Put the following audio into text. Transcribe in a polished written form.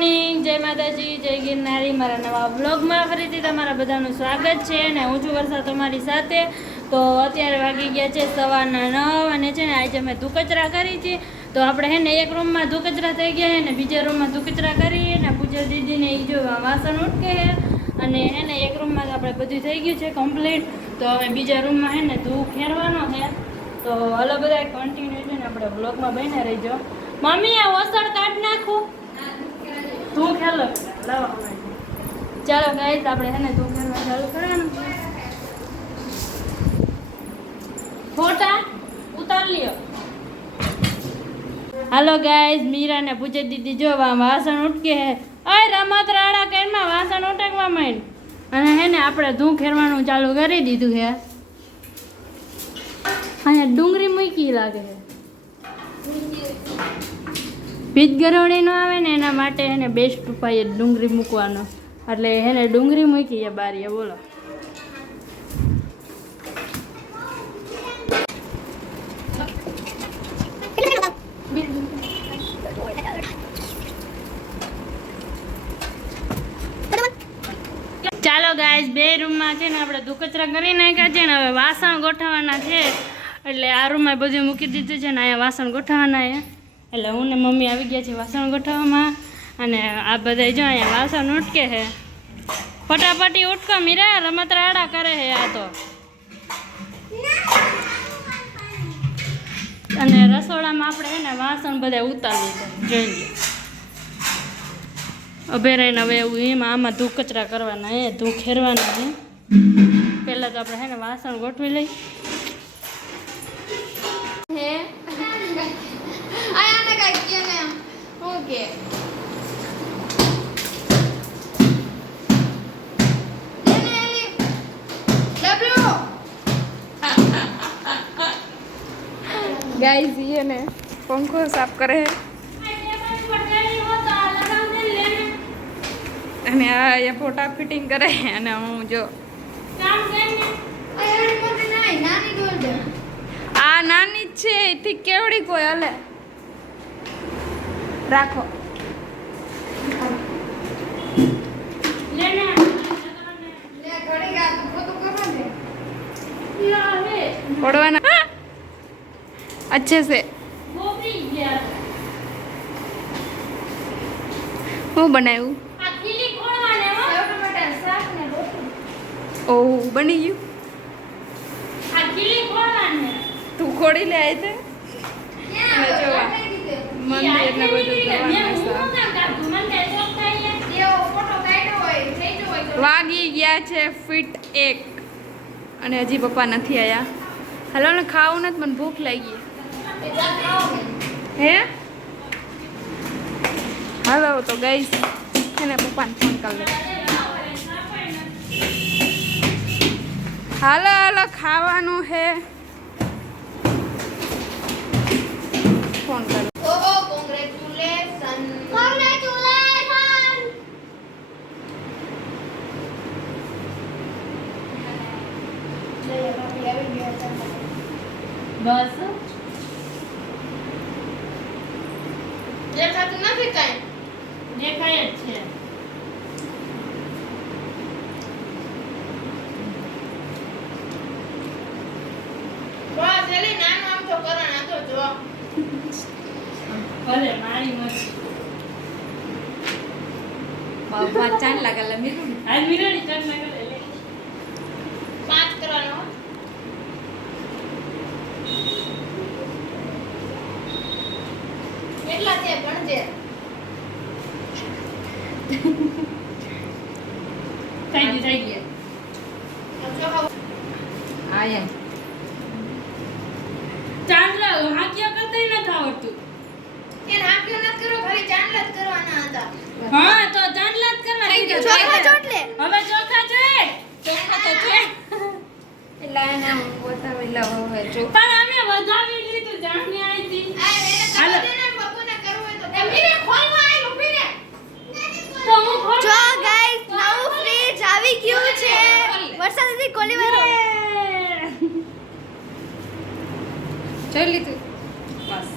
Morning, જય માતાજી, જય ગિરનારી. મારા નવા વ્લોગમાં ફરીથી તમારા બધાનું સ્વાગત છે અને હું છું વર્ષા તમારી સાથે. તો અત્યારે વાગી ગયા છે 9:15 અને છે ને આજે અમે ધૂકચરા કરી છે. તો આપણે હે ને એક રૂમમાં ધૂકચરા થઈ ગયા છે ને બીજા રૂમમાં ધૂકચરા કરીએ ને પૂજા દીદીને એ જો વાસણ ઉટકે છે અને હે ને એક રૂમમાં આપણે બધું થઈ ગયું છે કમ્પ્લીટ. તો હવે બીજા રૂમમાં હે ને ધૂ ખેરવાનો છે. તો હલો બધા કન્ટિન્યુ છે ને આપણે વ્લોગમાં બહીને રહીજો. મમ્મી આ ઓસળ કાઢ નાખું તું ખેલો લાવો. ચાલો ગાઈસ આપણે હે ને તું ખેલવા ચાલુ કરવાનું. ફોટા ઉતાર લ્યો. હાલો ગાઈસ, મીરા ને પૂજે દીદી જો વાસણ ઉટકે હે. ઓય રમત રાડા કઈમાં વાસણ ઉટકવા માંડ. અને હે ને આપણે ધૂ ખેરવાનું ચાલુ કરી દીધું હે. અહીંયા ડુંગળી મૂકી લાગે છે. ભીત ગરોળી નો આવે ને એના માટે એને બેસ્ટ ઉપાય ડુંગળી મૂકવાનો. એટલે એને ડુંગળી મૂકી એ બારીએ. બોલો ચાલો ગાઈસ, બે રૂમમાં છે ને આપણે ધૂકચરા કરી નાખ્યા છે ને હવે વાસણ ગોઠવવાના છે. એટલે આ રૂમમાં બધું મૂકી દીધું છે ને અહીંયા વાસણ ગોઠવવાના છે. એટલે હું ને મમ્મી આવી ગયા છે વાસણ ગોઠવવામાં. અને આ બધા જો અહીંયા વાસણ ઉટકે છે. ફટાફટી ઉટકો મીરા, રમત રાડા કરે છે આ તો. અને રસોડામાં આપણે છે ને વાસણ બધા ઉતારી લીધા જોઈ લો. અભેરાઈને હવે એવું એમાં આમાં ધૂ કચરા કરવાના હે, ધૂ ખેરવાના હે. પહેલાં તો આપણે છે ને વાસણ ગોઠવી લઈ. ઓકે गाइस ये ने पंखो साफ करे है અને આ એ ફોટા ફિટિંગ કરે અને હું જો આ નાની જ છે એથી કેવડી કોઈ હલે રાખો. पड़वाना अच्छे से હું બનાવ્યું ઓહ બની ગયું. તું ખોડી લે આય તે જોવા મંદિર ને બધું વાગી ગયા છે ફીટ 1 અને હજી પપ્પા નથી આવ્યા. હાલો ને ખાવું નથી, મને ભૂખ લાગી હે. હાલો તો ગઈશ એને પપ્પાને ફોન કરી લે. હાલો હાલો ખાવાનું હે, ફોન કરો. બસ દેખાતું નથી કઈ. દેખાય જ છે. બસ એલી નાનું આમ તો કરણ આ તો જો ભલે મારી મરજી. બાપા ચાન લાગેલા મીરુ આ મીરાની ચાટ ના કરે લે 5 કરવાનો. કેટલા છે ભણજે થઈ ગઈ. આયા ચાંદલા હાક્યા કરતા નથી આવડતું. એ નાખ્યો ન કરો, ખાલી ચાંદલા જ કરવાના હતા. હા તો ચાંદલા જ કરવા દીધા. ચોખા ચોટલે હવે ચોખા જોઈએ. ચોખા તો છે એટલે એને બતાવેલા હવે જો પણ અમે વધાવી લીધું જાણની આઈથી. હાલો એને બપોને કરવું હોય તો તમે ખોલવા આઈ ઊભી રે તો હું ખોલ. જો ગાઈસ નવું ફ્રીજ આવી ગયું છે. વર્ષા દીદી કોલી વાળો જોઈ લીધું બસ.